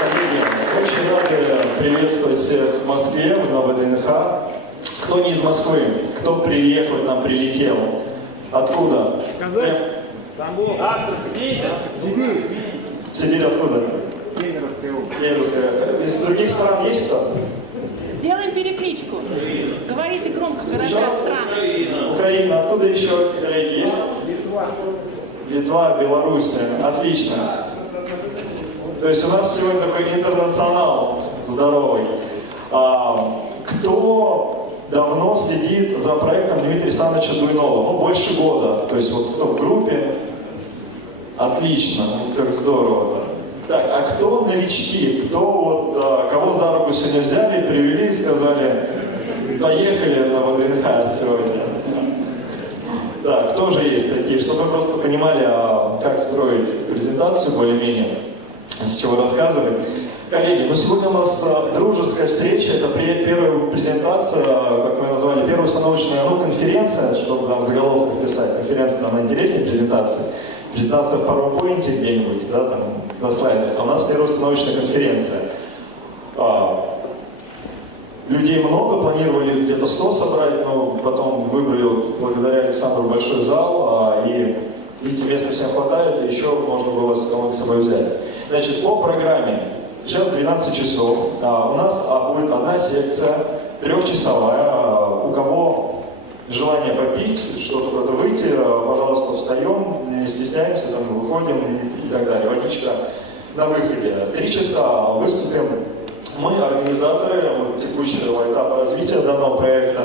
Коллеги, очень рады приветствовать всех в Москве, на ВДНХ. Кто не из Москвы, кто приехал к нам, прилетел? Откуда? Казань, Тамбов, Астрахань, Сибирь. Сибирь откуда? Кемеровская область. Кемеровская. Из других стран есть кто? Сделаем перекличку. Говорите громко, города, страны. Украина. Откуда еще коллеги есть? Литва. Литва, Беларусь. Отлично. То есть у нас сегодня такой интернационал здоровый. Кто давно следит за проектом Дмитрия Александровича Дуйнова? Ну, больше года. То есть вот кто в группе? Отлично, как здорово. Так, а кто новички? Кто вот, кого за руку сегодня взяли, привели и сказали, поехали на ВДНХ сегодня? Да, кто же есть такие, чтобы вы просто понимали, как строить презентацию более-менее, с чего рассказывать. Коллеги, ну сегодня у нас дружеская встреча, это первая презентация, как мы назвали, первая установочная конференция, чтобы там в заголовках писать, конференция нам интереснее презентации. Презентация в PowerPoint где-нибудь, да, там, на слайдах, а у нас первая установочная конференция. Людей много, планировали где-то 100 собрать, но потом выбрали, благодаря Александру, большой зал, и, видите, места всем хватает, и еще можно было кого-то с собой взять. Значит, по программе, сейчас 12 часов, у нас будет одна секция, 3-часовая, у кого желание попить, что-то куда-то выйти, пожалуйста, встаем, не стесняемся, там, выходим и так далее, водичка на выходе. 3 часа выступим. Мы организаторы текущего этапа развития данного проекта.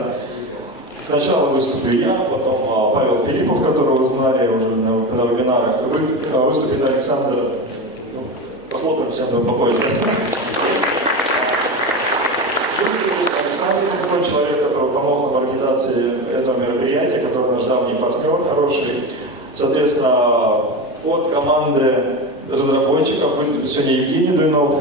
Сначала выступлю я, потом Павел Филиппов, которого вы знали уже на вебинарах. Выступит Александр. Похлопаем всем попозже. Выступит Александр, такой человек, который помог нам в организации этого мероприятия, который наш давний партнер хороший. Соответственно, от команды разработчиков выступит сегодня Евгений Дуйнов.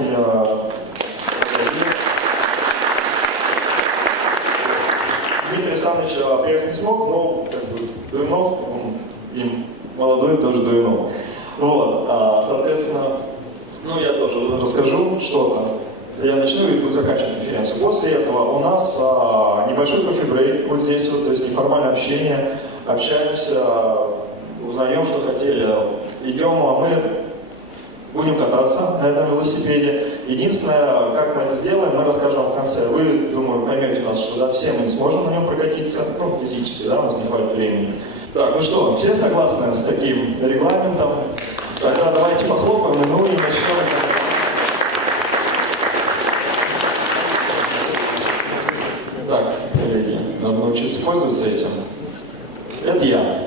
Дмитрий Александрович приехать не смог, но как бы, Дуйнов, им молодой тоже Дуйнов. Вот, соответственно, я тоже расскажу что-то. Я начну и буду заканчивать конференцию. После этого у нас небольшой кофе-брейк вот здесь, вот, то есть неформальное общение, общаемся, узнаем, что хотели. Идем, мы будем кататься на этом велосипеде. Единственное, как мы это сделаем, мы расскажем в конце. Вы, думаю, поймете нас, что да, все мы не сможем на нем прокатиться, физически, да, у нас не хватит времени. Так, ну что, все согласны с таким регламентом? Тогда давайте похлопаем, и начнем. Так, коллеги, надо научиться пользоваться этим. Это я.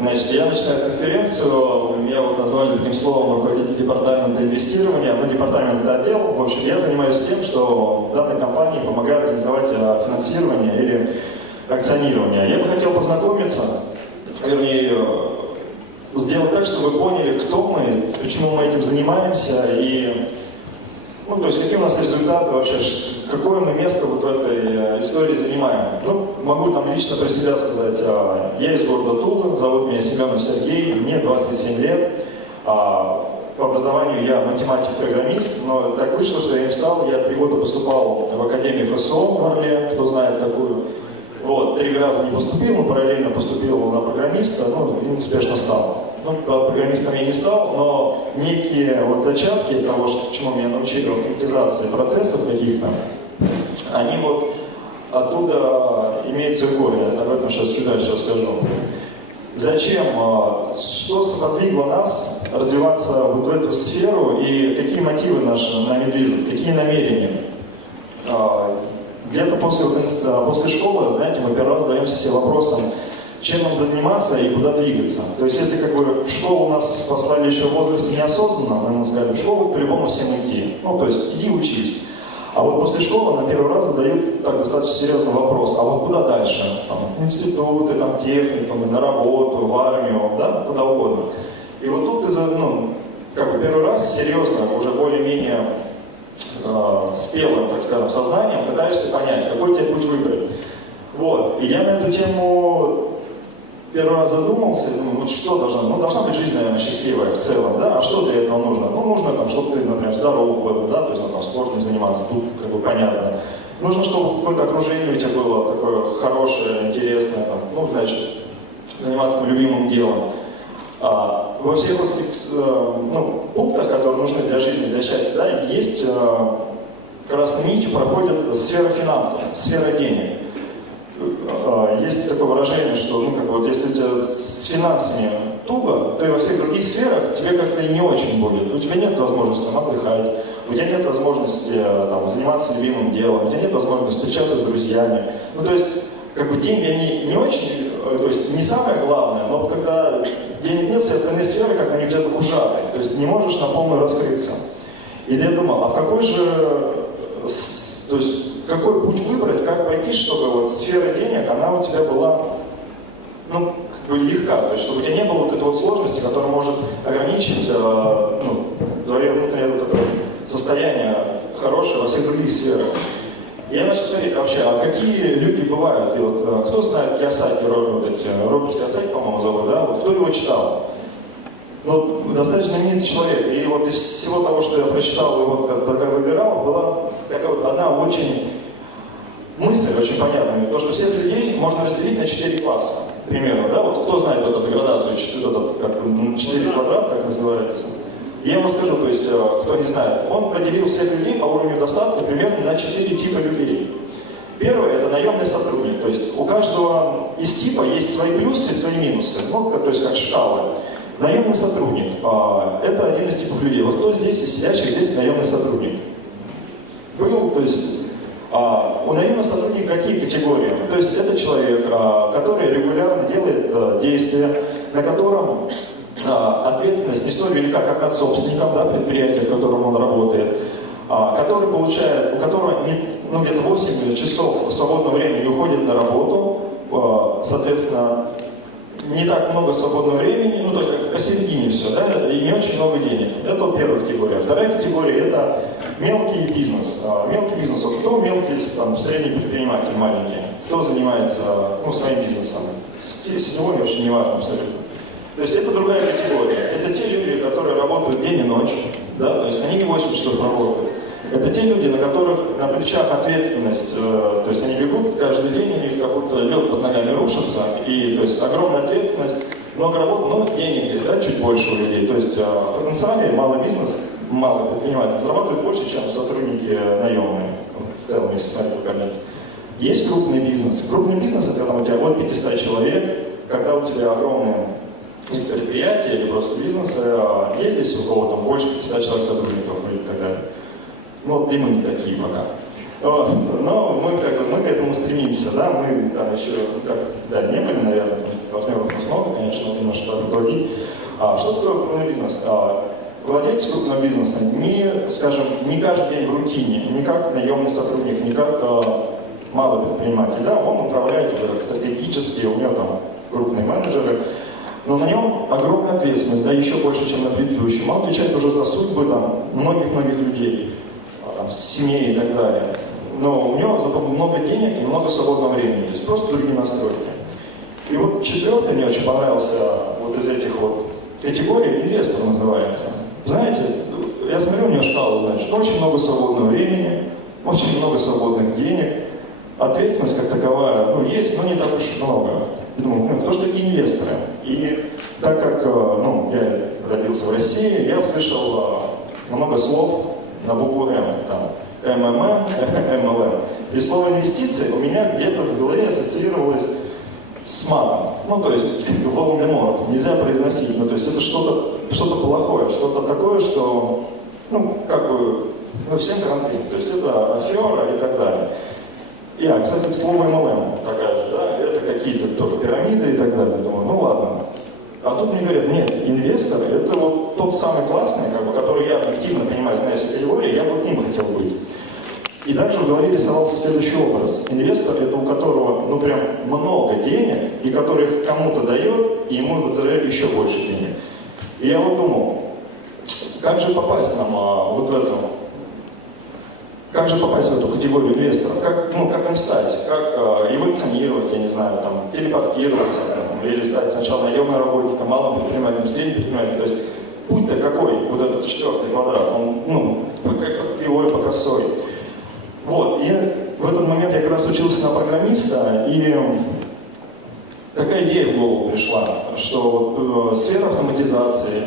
Значит, я начинаю конференцию, меня вот назвали таким словом руководитель департамента инвестирования, департамент отдел. В общем, я занимаюсь тем, что данной компании помогаю организовать финансирование или акционирование. Я бы хотел познакомиться, вернее, сделать так, чтобы вы поняли, кто мы, почему мы этим занимаемся и, то есть, какие у нас результаты вообще, какое мы место вот в этой истории занимаем. Могу там лично про себя сказать. Я из города Тулы, зовут меня Семенов Сергей, мне 27 лет. По образованию я математик-программист, но так вышло, что я им стал. Я 3 года поступал в Академию ФСО в Орле, кто знает такую. Вот, 3 раза не поступил, но параллельно поступил на программиста, и успешно стал. Правда, программистом я не стал, но некие вот зачатки того, чему меня научили в автоматизации процессов каких-то, они вот оттуда имеют свой корень. Я об этом сейчас чуть дальше расскажу. Зачем, что сподвигло нас развиваться вот в эту сферу и какие мотивы нами движут, какие намерения? Где-то после школы, знаете, мы первый раз задаемся себе вопросом, чем нам заниматься и куда двигаться. То есть, если как бы в школу нас послали еще в возрасте неосознанно, мы нам сказали, в школу по-любому всем идти. То есть, иди учись. А вот после школы на первый раз задают достаточно серьезный вопрос, а вот куда дальше? Институты, техникумы, на работу, в армию, да, куда угодно. И вот тут ты, как бы первый раз серьезно, уже более-менее спелым, так скажем, сознанием пытаешься понять, какой тебе путь выбрать. Вот. И я на эту тему первый раз задумался, думаю, вот что должна, ну должна быть жизнь, наверное, счастливая в целом, да, а что для этого нужно? Ну, нужно, там, чтобы ты, например, здоров был, да, то есть, ну, там, спортом заниматься, тут, как бы, понятно. Нужно, чтобы какое-то окружение у тебя было такое хорошее, интересное, там, ну, значит, заниматься любимым делом. Во всех вот этих пунктах, которые нужны для жизни, для счастья, да, есть красной нитью проходит сфера финансов, сфера денег. Есть такое выражение, что ну, как вот, если у тебя с финансами туго, то и во всех других сферах тебе как-то и не очень будет. У тебя нет возможности там, отдыхать, у тебя нет возможности там, заниматься любимым делом, у тебя нет возможности встречаться с друзьями. Ну, то есть, как бы деньги, они не очень, то есть не самое главное, но вот когда денег нет, все остальные сферы, как они где-то ужаты, то есть не можешь на полную раскрыться. И я думал, а в какой же, то есть, какой путь выбрать, как пойти, чтобы вот сфера денег, она у тебя была, ну, как бы легка, то есть, чтобы у тебя не было вот этой вот сложности, которая может ограничить, твое внутреннее вот это состояние хорошее во всех других сферах. И я начал смотреть вообще, а какие люди бывают, и вот кто знает Кийосаки, Роберт Кийосаки, по-моему, зовут, да, вот кто его читал? Ну, достаточно знаменитый человек, и вот из всего того, что я прочитал, и вот когда выбирал, была такая вот одна очень мысль, очень понятная, то, что всех людей можно разделить на 4 класса, примерно, да, вот кто знает эту градацию, 4 квадрата, так называется. Я вам скажу, то есть, кто не знает, он поделил всех людей по уровню достатка примерно на 4 типа людей. Первый – это наемный сотрудник, то есть у каждого из типа есть свои плюсы и свои минусы, ну, то есть как шкалы. Наемный сотрудник – это один из типов людей. Вот кто здесь из сидящих, здесь наемный сотрудник? Был, то есть у наемного сотрудника какие категории? То есть это человек, который регулярно делает действия, на котором ответственность не столь велика, как над собственником, да, предприятия, в котором он работает, который получает, у которого где-то 8 часов свободного времени уходит на работу, соответственно, не так много свободного времени, ну то есть посередине все, да, и не очень много денег. Это первая категория. Вторая категория – это мелкий бизнес. Мелкий бизнес, вот кто мелкий, там, средний предприниматель, маленький, кто занимается своим бизнесом. Сегодня вообще не важно абсолютно. То есть это другая категория. Это те люди, которые работают день и ночь, да, то есть они не 8 часов работают. Это те люди, на которых на плечах ответственность, то есть они бегут каждый день, у них как будто лед под ногами рушится, и то есть огромная ответственность, много работы, но денег есть, да, чуть больше у людей. То есть потенциально малый бизнес, малый предприниматель зарабатывает больше, чем сотрудники наемные, в целом, если смотреть по границе. Есть крупный бизнес. Крупный бизнес – это когда у тебя от 500 человек, когда у тебя огромные предприятия или просто бизнесы, есть здесь у кого-то больше 500 человек сотрудников и так далее. Ну, вот и мы не такие пока. Но мы к этому стремимся, да, мы там еще, не были, наверное, партнеров у нас много, конечно, немножко руководить. Что такое крупный бизнес? Владелец крупного бизнеса не каждый день в рутине, не как наемный сотрудник, не как малый предприниматель, да, он управляет уже стратегически, у него там крупные менеджеры, но на нем огромная ответственность, да, еще больше, чем на предыдущем. Он отвечает уже за судьбы там многих людей, там, семей и так далее. Но у него зато много денег и много свободного времени, то есть просто другие настройки. И вот четвертый мне очень понравился вот из этих вот категорий, инвестор называется. Знаете, я смотрю, у него шкала, значит, очень много свободного времени, очень много свободных денег, ответственность как таковая, есть, но не так уж много. Я думаю, кто же такие инвесторы? И так как я родился в России, я слышал много слов на букву М, там, МММ, МЛМ. И слово инвестиции у меня где-то в голове ассоциировалось с матом. То есть Волан-де-Морт, нельзя произносить. То есть это что-то плохое, что-то такое, что, всем кранты. То есть это афера и так далее. Кстати, слово MLM такая же, да, это какие-то тоже пирамиды и так далее. Думаю, ладно. А тут мне говорят, нет, инвесторы, это вот тот самый классный, который я объективно понимаю, зная все категории, я вот им хотел быть. И дальше в голове рисовался следующий образ. Инвестор – это у которого, прям много денег, и который кому-то дает, и ему выделяют еще больше денег. И я вот думал, как же попасть нам как же попасть в эту категорию инвесторов? Как им стать? Как эволюционировать, я не знаю, телепортироваться, или стать сначала наемным работником, малым предпринимателем, средним предпринимателем. То есть путь-то какой, вот этот 4-й квадрат, он, ну, как кривой, по косой. Вот, и в этот момент я как раз учился на программиста, и такая идея в голову пришла, что вот, сфера автоматизации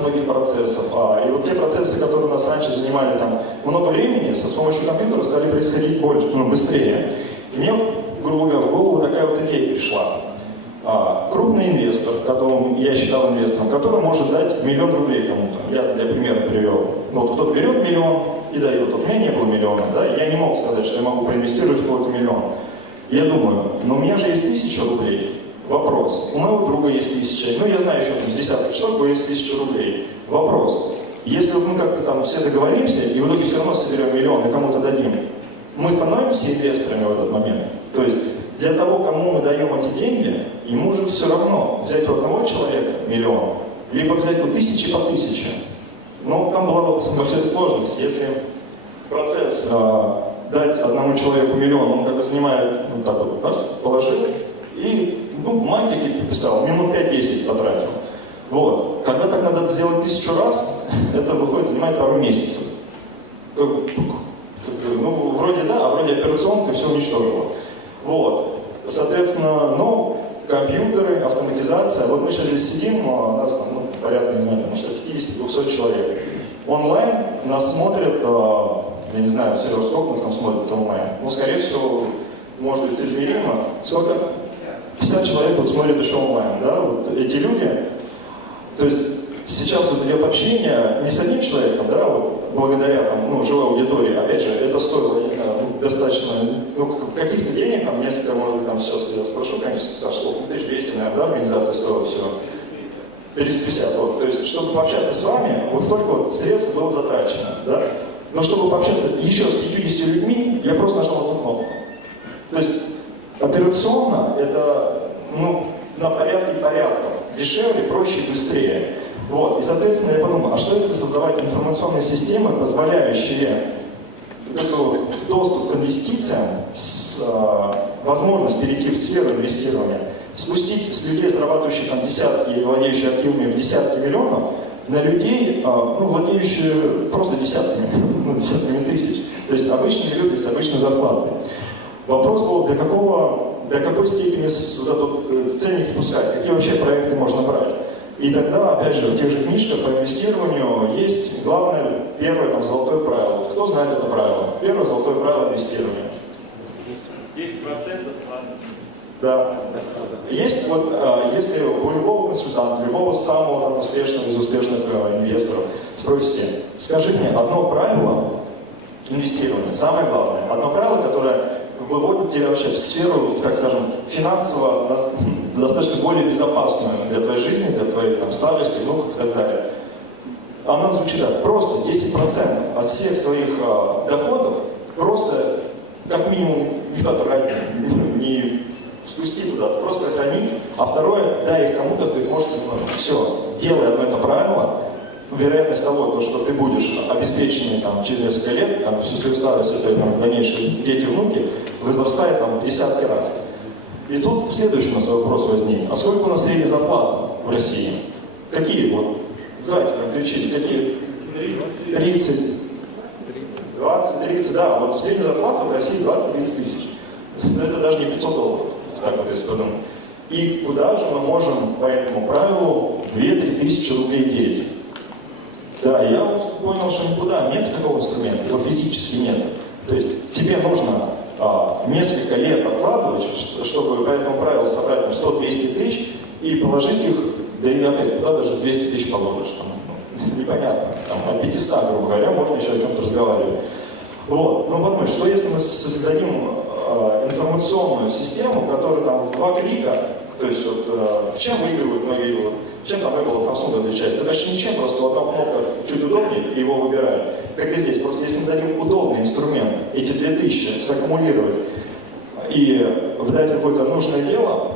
многих процессов, и вот те процессы, которые нас раньше занимали там много времени, с помощью компьютера стали происходить больше, быстрее. И мне, грубо говоря, в голову такая вот идея пришла. Крупный инвестор, которого я считал инвестором, который может дать $1 000 000 рублей кому-то. Я для примера привел. Вот кто-то берет 1 000 000 и дает. Вот у меня не было 1 000 000, да, я не мог сказать, что я могу проинвестировать какой-то 1 000 000. Я думаю, но у меня же есть 1000 рублей. Вопрос. У моего друга есть 1000. Ну, я знаю еще там с десяток человек, у него есть 1000 рублей. Вопрос. Если вот мы как-то там все договоримся, и в итоге все равно соберем 1 000 000 и кому-то дадим, мы становимся инвесторами в этот момент. То есть для того, кому мы даем эти деньги, ему же все равно взять у одного человека 1 000 000, либо взять у 1000 по 1000. Но там была вообще сложность. Если процесс дать одному человеку 1 000 000, он как бы занимает, ну так вот, раз, положил, и бумаги какие-то писал, минут 5-10 потратил. Вот. Когда так надо сделать 1000 раз, это выходит, занимает пару месяцев. Ну, вроде да, а вроде операционка все уничтожила. Вот. Соответственно, ну, компьютеры, автоматизация. Вот мы сейчас здесь сидим, у нас там, порядка, не знаю, потому что 50-200 человек. Онлайн нас смотрят, я не знаю, Сереж, сколько нас там смотрят онлайн? Ну, скорее всего, может быть, измеримо. Сколько? 50 человек вот смотрят еще онлайн, да? Вот эти люди, то есть сейчас вот идет общение не с одним человеком, да, вот, благодаря там, ну, живой аудитории, опять же, это стоило, я не знаю, достаточно, ну, каких-то денег, там, несколько, может быть, там, сейчас я спрошу, конечно, сошло, 1200, наверное, да, организация стоила всего, 350, вот, то есть, чтобы пообщаться с вами, вот столько вот средств было затрачено, да, но чтобы пообщаться еще с 50 людьми, я просто нажал эту кнопку, то есть, операционно это, ну, на порядке порядка, дешевле, проще и быстрее. Вот. И, соответственно, я подумал, а что если создавать информационные системы, позволяющие доступ к инвестициям, возможность перейти в сферу инвестирования, спустить с людей, зарабатывающих там десятки и владеющих активами в десятки миллионов, на людей, ну, владеющих просто десятками тысяч. То есть обычные люди с обычной зарплатой. Вопрос был, до какой степени вот этот ценник спускать, какие вообще проекты можно брать. И тогда, опять же, в тех же книжках по инвестированию есть главное, первое там, золотое правило. Вот кто знает это правило? Первое золотое правило инвестирования. 10% ладно. Да. Есть вот, если у любого консультанта, любого самого там, успешного из успешных инвесторов спросите, скажи мне одно правило инвестирования, самое главное, одно правило, которое выводит тебя вообще в сферу, так скажем, финансово достаточно более безопасную для твоей жизни, для твоей там, старости, внуков и так далее. Она звучит так, просто 10% от всех своих доходов просто как минимум не потратить, не спусти туда, просто сохрани, а второе, дай их кому-то, кто их может немножко. Все, делай одно это правило, вероятность того, что ты будешь обеспеченный там, через несколько лет, там, всю свою старость, это там, дальнейшие дети, внуки, возрастает там, в десятки раз. И тут следующий у нас вопрос возник. А сколько у нас средняя зарплата в России? Какие вот? Сзади там кричите, какие? 30, 20, 30, да. Вот средняя зарплата в России 20-30 тысяч. Но это даже не $500, так вот если подумать. И куда же мы можем по этому правилу 2-3 тысячи рублей деть? Да, я вот понял, что никуда нет такого инструмента, его физически нет. То есть тебе нужно несколько лет откладывать, чтобы по этому правилу собрать 100-200 тысяч и положить их, да и опять, куда даже 200 тысяч положишь, там, ну, непонятно, там, от 500, грубо говоря, можно еще о чем-то разговаривать. Вот, ну подумай, что если мы создадим информационную систему, которая там в 2 клика, то есть вот, чем выигрывают многие, вот, чем там Apple от Samsung отличается? Да почти ничем, просто одна кнопка чуть удобнее, и его выбирают. Как и здесь, просто если мы дадим удобный инструмент, эти 2000 саккумулировать и вдать какое-то нужное дело,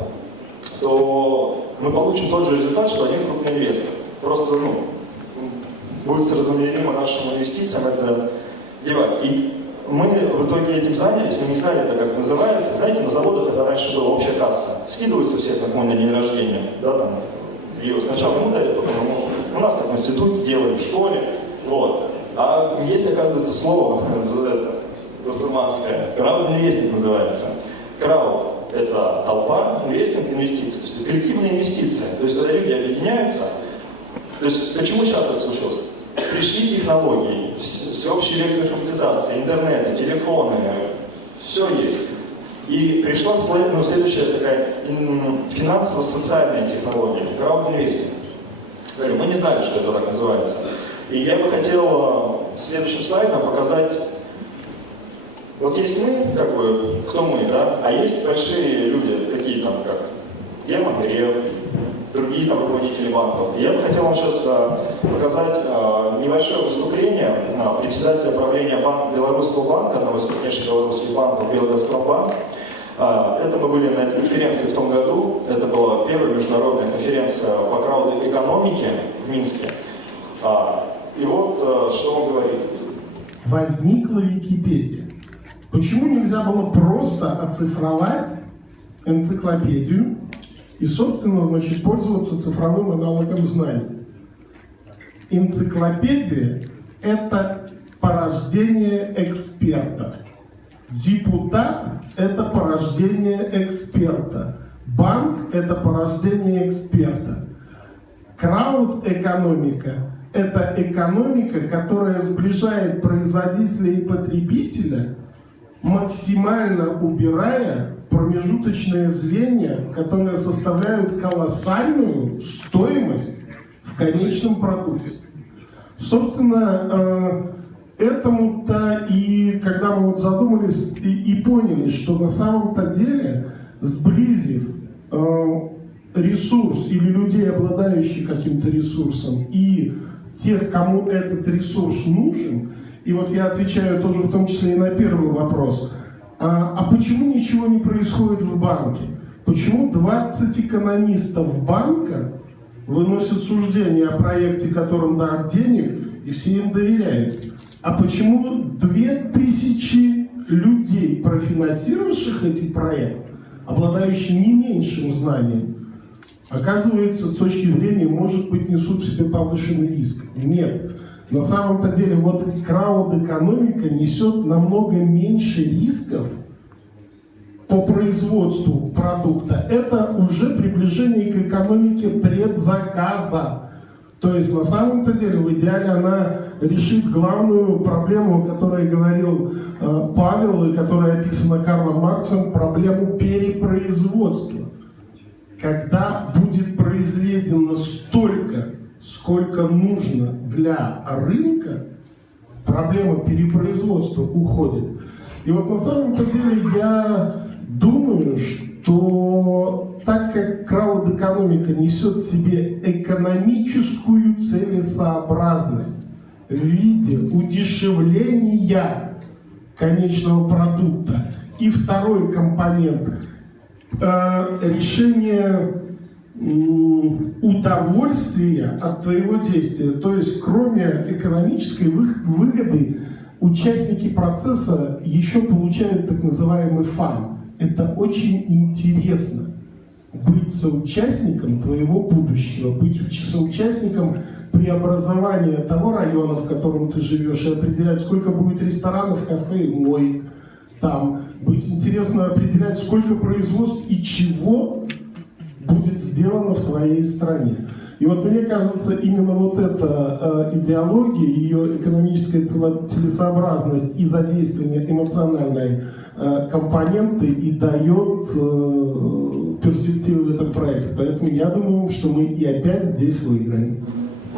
то мы получим тот же результат, что один крупный инвестор. Просто, ну, будет соразмеримо нашим инвестициям это девать. И мы в итоге этим занялись, мы не знали, это как называется. Знаете, на заводах это раньше была общая касса. Скидываются всех на день рождения, да, там. Ее сначала ему дали, потом ему. У нас так в институте делали, в школе. Вот. А есть, оказывается, слово государственное, крауд-инвестинг называется. Крауд – это толпа, инвестинг – инвестиции. То есть коллективная инвестиция. То есть когда люди объединяются. То есть почему сейчас это случилось? Пришли технологии, всеобщая электроинформатизация, интернет, телефоны, все есть. И пришла следующая такая финансово-социальная технология, краудинвестинг. Мы не знали, что это так называется. И я бы хотел следующим слайдом показать, вот есть мы, как бы, кто мы, да, а есть большие люди, такие там, как Герман Греф, другие там руководители банков. И я бы хотел вам сейчас показать небольшое выступление председателя правления Белорусского банка, одного из крупнейших белорусских банков, Белгазпромбанк. Это мы были на этой конференции в том году. Это была первая международная конференция по крауд-экономике в Минске. И вот что он говорит. Возникла Википедия. Почему нельзя было просто оцифровать энциклопедию и, собственно, значит, пользоваться цифровым аналогом знаний? Энциклопедия – это порождение эксперта. Депутат – это порождение эксперта. Банк – это порождение эксперта. Крауд-экономика – это экономика, которая сближает производителя и потребителя, максимально убирая промежуточные звенья, которые составляют колоссальную стоимость в конечном продукте. Собственно, этому-то и когда мы вот задумались и поняли, что на самом-то деле, сблизив ресурс или людей, обладающих каким-то ресурсом, и тех, кому этот ресурс нужен, и вот я отвечаю тоже в том числе и на первый вопрос, а почему ничего не происходит в банке? Почему 20 экономистов банка выносят суждение о проекте, которым дают денег, и все им доверяют? А почему 2000 людей, профинансировавших эти проекты, обладающих не меньшим знанием, оказывается, с точки зрения, может быть, несут в себе повышенный риск? Нет. На самом-то деле, вот крауд-экономика несет намного меньше рисков по производству продукта. Это уже приближение к экономике предзаказа. То есть, на самом-то деле, в идеале она решит главную проблему, о которой говорил Павел, и которая описана Карлом Марксом, проблему перепроизводства. Когда будет произведено столько, сколько нужно для рынка, проблема перепроизводства уходит. И вот на самом-то деле я думаю, что так как крауд-экономика несет в себе экономическую целесообразность в виде удешевления конечного продукта, и второй компонент решение удовольствия от твоего действия. То есть, кроме экономической выгоды, участники процесса еще получают так называемый фан. Это очень интересно. Быть соучастником твоего будущего, быть соучастником преобразования того района, в котором ты живешь, и определять, сколько будет ресторанов, кафе и моек там. Быть интересно определять, сколько производств и чего будет сделано в твоей стране. И вот мне кажется, именно вот эта идеология, ее экономическая целесообразность и задействование эмоциональной компоненты и дает перспективы в этом проекте. Поэтому я думаю, что мы и опять здесь выиграем.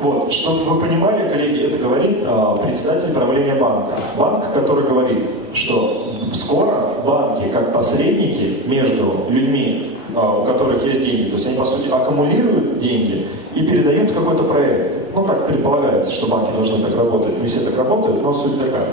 Вот, чтобы вы понимали, коллеги, это говорит председатель правления банка. Банк, который говорит, что скоро банки, как посредники между людьми, у которых есть деньги, то есть они, по сути, аккумулируют деньги и передают в какой-то проект. Ну, так предполагается, что банки должны так работать. Не все так работают, но суть такая.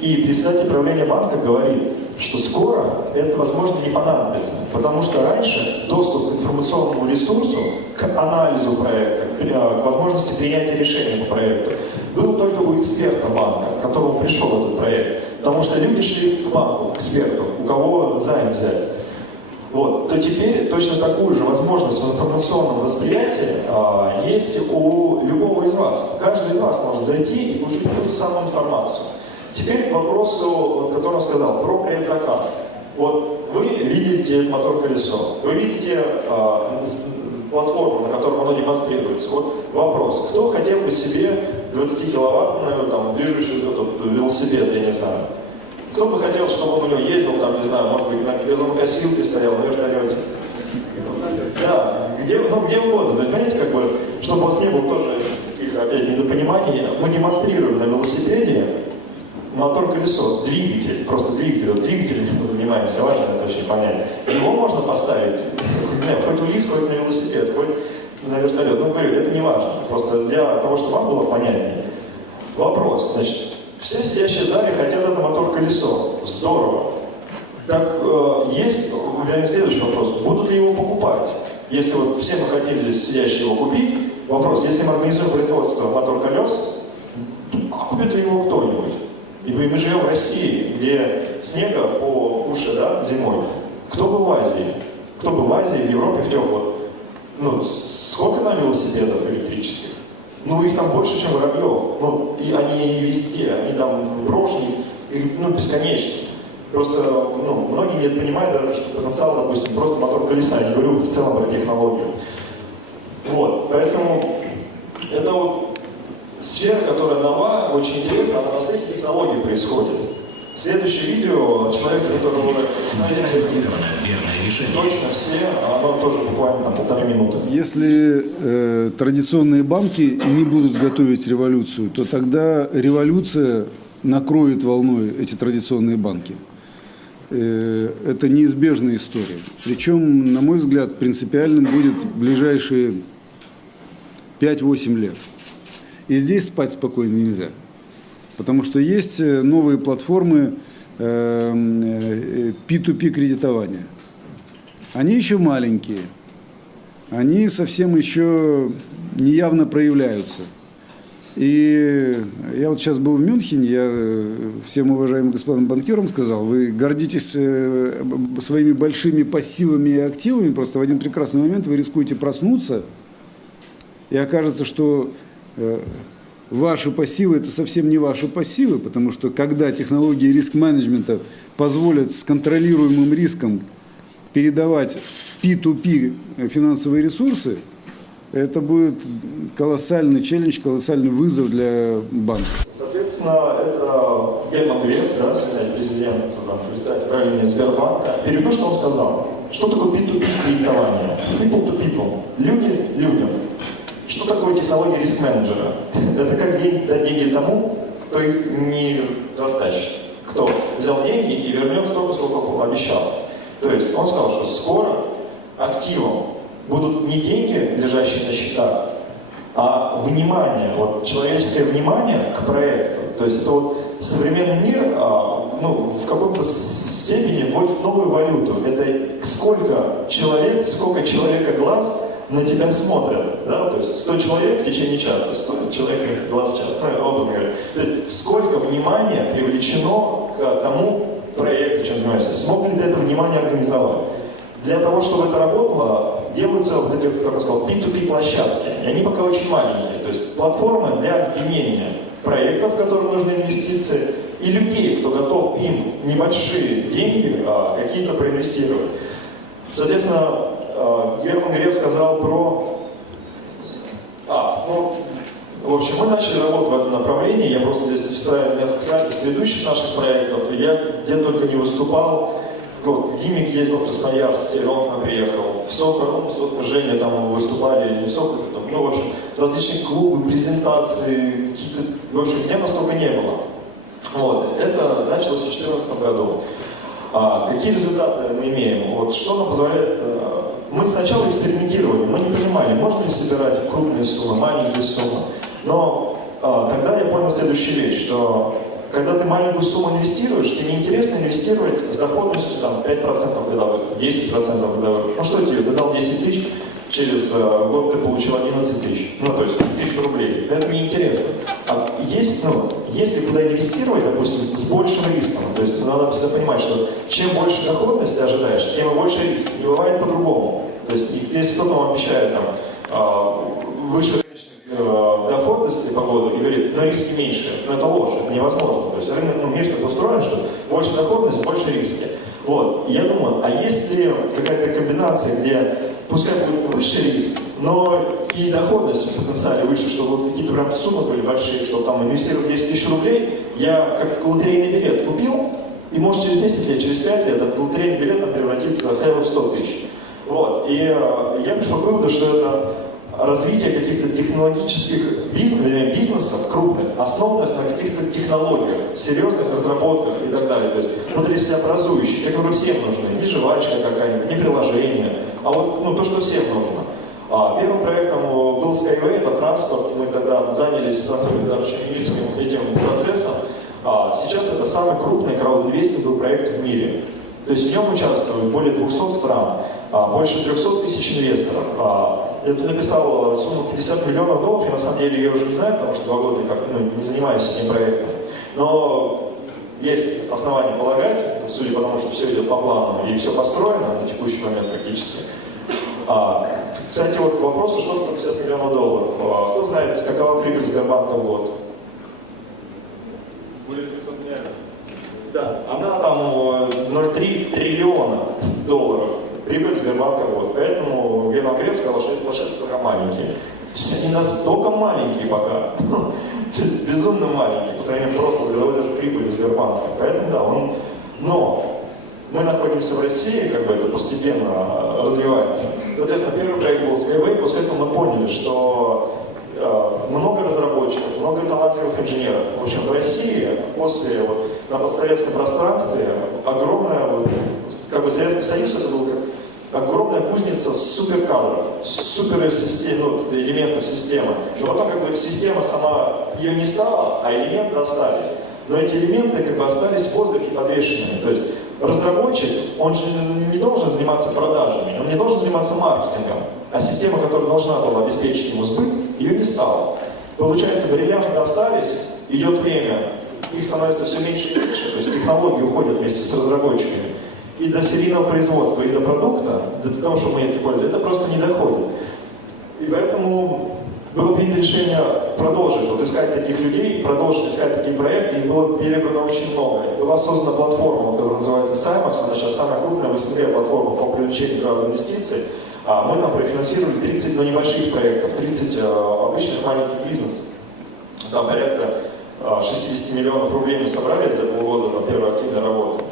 И председатель правления банка говорит, что скоро это, возможно, не понадобится. Потому что раньше доступ к информационному ресурсу, к анализу проекта, к возможности принятия решения по проекту был только у эксперта банка, к которому пришел этот проект. Потому что люди шли к банку, к эксперту, у кого займ взять. Вот, то теперь точно такую же возможность в информационном восприятии есть у любого из вас. Каждый из вас может зайти и получить ту же самую информацию. Теперь к вопросу, вот, который он сказал, про предзаказ. Вот вы видите мотор-колесо, вы видите платформу, на которой оно демонстрируется. Вот вопрос, кто хотел бы себе 20-киловаттную, там, движущую велосипед, я не знаю. Кто бы хотел, чтобы он у него ездил, там, не знаю, может быть, на газонокосилке стоял, на вертолете. Да, где угодно. То есть, понимаете, как бы, чтобы у вас не было тоже таких, опять, недопониманий, мы демонстрируем на велосипеде мотор-колесо, двигатель, просто двигатель, вот двигателем мы занимаемся, важно это очень понять. Его можно поставить, хоть в лифт, хоть на велосипед, хоть на вертолет. Ну, говорю, это не важно, просто для того, чтобы вам было понятнее. Вопрос, значит, все сидящие в зале хотят это мотор-колесо. Здорово. Так, есть, у меня следующий вопрос. Будут ли его покупать? Если вот все мы хотим здесь сидящие его купить, вопрос, если мы организуем производство мотор-колес, купит ли его кто-нибудь? Ибо мы живем в России, где снега по уши, да, зимой. Кто был в Азии? Кто был в Азии, в Европе, в теплых? Ну, сколько там велосипедов электрических? Ну, их там больше, чем воробьев. Ну, и они везде, они там брошенные, ну, бесконечные. Просто, ну, многие не понимают даже, что потенциал, допустим, просто мотор колеса, я не говорю в целом про технологию. Вот, поэтому это вот сфера, которая нова, очень интересна, она на стыке технологий происходит. Следующее видео, человек, которого вы знаете, точно все, оно тоже буквально там 1,5 минуты. Если традиционные банки не будут готовить революцию, то тогда революция накроет волной эти традиционные банки. Это неизбежная история. Причем, на мой взгляд, принципиальным будет ближайшие 5-8 лет. И здесь спать спокойно нельзя. Потому что есть новые платформы P2P кредитования. Они еще маленькие. Они совсем еще неявно проявляются. И я вот сейчас был в Мюнхене, я всем уважаемым господам банкирам сказал, вы гордитесь своими большими пассивами и активами, просто в один прекрасный момент вы рискуете проснуться, и окажется, что ваши пассивы – это совсем не ваши пассивы, потому что когда технологии риск-менеджмента позволят с контролируемым риском передавать P2P финансовые ресурсы, это будет колоссальный челлендж, колоссальный вызов для банка. Соответственно, это Герман Греф, да, президент, председатель правления Сбербанка. Перейду, что он сказал. Что такое P2P кредитование? People to people. Люди людям. Что такое технология риск-менеджера? Это как дать деньги тому, кто их не растащит. Кто взял деньги и вернет столько, сколько обещал. То есть он сказал, что скоро активом будут не деньги, лежащие на счетах, а внимание, вот человеческое внимание к проекту. То есть это вот современный мир, ну, в какой-то степени вводит новую валюту. Это сколько человека глаз на тебя смотрят, да, то есть 100 человек в течение часа, 100 человек глаз в час, ну, образно говоря. То есть сколько внимания привлечено к тому проекту, чем занимаешься, смог ли ты это внимание организовать. Для того, чтобы это работало, делаются вот эти, как я сказал, P2P площадки, и они пока очень маленькие, то есть платформы для объединения проектов, в которые нужны инвестиции, и людей, кто готов им небольшие деньги какие-то проинвестировать. Соответственно, Герман Греф сказал про... в общем, мы начали работу в этом направлении, я просто здесь вставил несколько слайдов с предыдущих наших проектов, и я где только не выступал. Вот, Димик ездил в Красноярск, Роман приехал, в Сокорум, Женя там выступали, или в Сокоре, ну, в общем, различные клубы, презентации, какие-то, в общем, меня настолько не было. Вот, это началось в 2014 году. Какие результаты мы имеем? Вот, что нам позволяет... Мы сначала экспериментировали, мы не понимали, можно ли собирать крупные суммы, маленькие суммы. Но тогда я понял следующую вещь, что когда ты маленькую сумму инвестируешь, тебе неинтересно инвестировать с доходностью там, 5% годовых, 10% годовых. Ну что тебе, ты дал 10 тысяч, через год ты получил 11 тысяч, ну, то есть 1000 рублей. Это неинтересно. А есть, ну, если куда инвестировать, допустим, с большим риском, то есть надо всегда понимать, что чем больше доходность ты ожидаешь, тем и больше риск. Не бывает по-другому. То есть если кто-то вам обещает там, выше доходности по году и говорит, но риски меньше, но это ложь, это невозможно. То есть рынок, ну, мир так устроен, что больше доходность, больше риски. Вот, я думаю, а есть ли какая-то комбинация, где пускай будет выше риск, но и доходность в потенциале выше, чтобы вот какие-то прям суммы были большие, что там инвестировать 10 тысяч рублей, я как лотерейный билет купил, и может через 10 лет, через 5 лет этот лотерейный билет там превратится в 100 тысяч. Вот, и я пришел к выводу, что это развитие каких-то технологических бизнесов крупных, основанных на каких-то технологиях, серьезных разработках и так далее. То есть внутрисляобразующие, которые всем нужны. Не жвачка какая-нибудь, не приложение, а вот ну, то, что всем нужно. Первым проектом был Skyway, это транспорт. Мы тогда занялись с Антоном Петровичем Ильицким этим процессом. Сейчас это самый крупный краудинвестинговый проект в мире. То есть в нем участвуют более 200 стран, больше 300 тысяч инвесторов. Я тут написал сумму $50 миллионов, я на самом деле ее уже не знаю, потому что 2 года не занимаюсь этим проектом. Но есть основания полагать, судя по тому, что все идет по плану и все построено на текущий момент практически. Кстати, вот к вопросу, что такое $50 миллионов. Кто знает, какова прибыль Сбербанка в год? Более 300 миллиардов. Да, она там 0,3 триллиона долларов. Прибыль Сбербанка в год. Поэтому Герман Греф сказал, что эти площадки пока маленькие. То есть они настолько маленькие пока. То есть безумно маленькие по сравнению просто с годовой даже прибылью Сбербанка. Поэтому да, он... Но мы находимся в России, как бы это постепенно развивается. Соответственно, первый проект был Skyway, после этого мы поняли, что много разработчиков, много талантливых инженеров. В общем, в России после, вот, на постсоветском пространстве огромная, вот, как бы Советский Союз это был как огромная кузница суперкадров, элементов системы. Но потом как бы система сама ее не стала, а элементы остались. Но эти элементы как бы остались в воздухе подвешенными. То есть разработчик, он же не должен заниматься продажами, он не должен заниматься маркетингом. А система, которая должна была обеспечить ему сбыт, ее не стало. Получается, бриллианты остались, идет время, их становится все меньше и меньше, то есть технологии уходят вместе с разработчиками. И до серийного производства, и до продукта, до того, чтобы мы это пользовались, это просто не доходит. И поэтому было принято решение продолжить вот искать таких людей, продолжить искать такие проекты, и было перебрано очень много. Была создана платформа, которая называется Cymox, она сейчас самая крупная в СНГ платформа по привлечению крауд-инвестиций. Мы там профинансировали 30 небольших проектов, 30 обычных маленьких бизнесов. Там порядка 60 миллионов рублей мы собрали за полгода там, первой активной работы.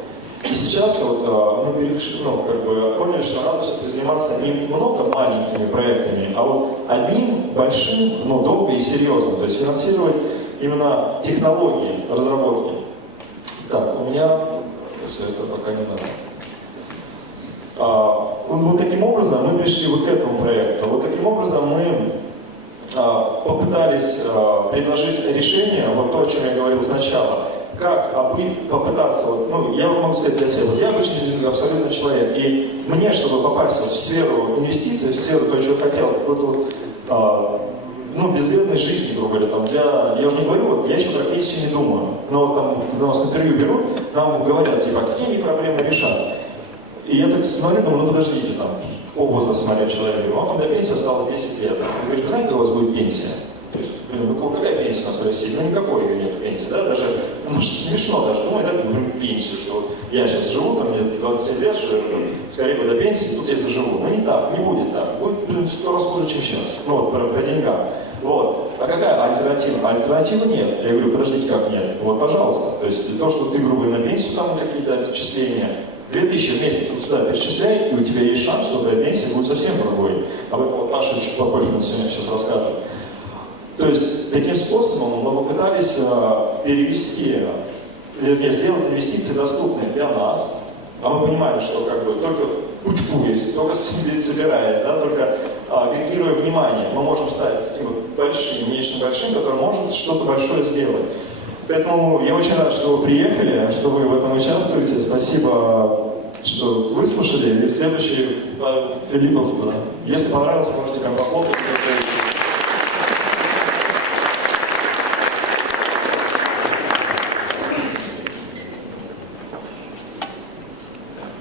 И сейчас вот, мы поняли, что надо все-таки заниматься не много маленькими проектами, а вот одним большим, но долго и серьезно. То есть финансировать именно технологии разработки. Так, у меня все это пока не надо. Вот таким образом мы пришли вот к этому проекту. Вот таким образом мы попытались предложить решение, вот то, о чем я говорил сначала. Как попытаться, вот, ну, я могу сказать для себя, вот я обычный абсолютно человек, и мне, чтобы попасть вот в сферу инвестиций, в сферу того, что я хотел, ну, безбедной жизни, грубо говоря, там, я уже не говорю, вот, я еще про пенсию не думаю, но вот там, когда нас интервью берут, нам говорят, типа, какие они проблемы решат. И я так смотрю, думаю, ну подождите, там, по возрасту смотря человека, а там до пенсии осталось 10 лет. Он говорит, знаете, какая у вас будет пенсия? Ну какая пенсия у нас в России? Ну никакой ее нет пенсии, да, даже, ну смешно даже, ну это пенсию, что вот я сейчас живу, там мне 27 лет, что скорее бы до пенсии, тут я заживу. Ну не так, не будет так, будет 100 раз хуже, чем сейчас, ну вот про деньгам. Вот. А какая альтернатива? Альтернативы нет. Я говорю, подождите, как нет? Вот, пожалуйста. То есть то, что ты, грубо говоря, на пенсию там какие-то отчисления, 2000 в месяц вот сюда перечисляй, и у тебя есть шанс, что твоя пенсия будет совсем другой. Об этом вот Паша чуть попозже на сегодня сейчас расскажет. То есть таким способом мы попытались перевести, вернее, сделать инвестиции доступные для нас, а мы понимали, что как бы только кучкуясь, только собираясь, да, только агрегируя внимание, мы можем стать таким вот большим, нечто большим, который может что-то большое сделать. Поэтому я очень рад, что вы приехали, что вы в этом участвуете. Спасибо что выслушали, и следующий Филиппов, да. Если понравилось, можете как бы хлопать.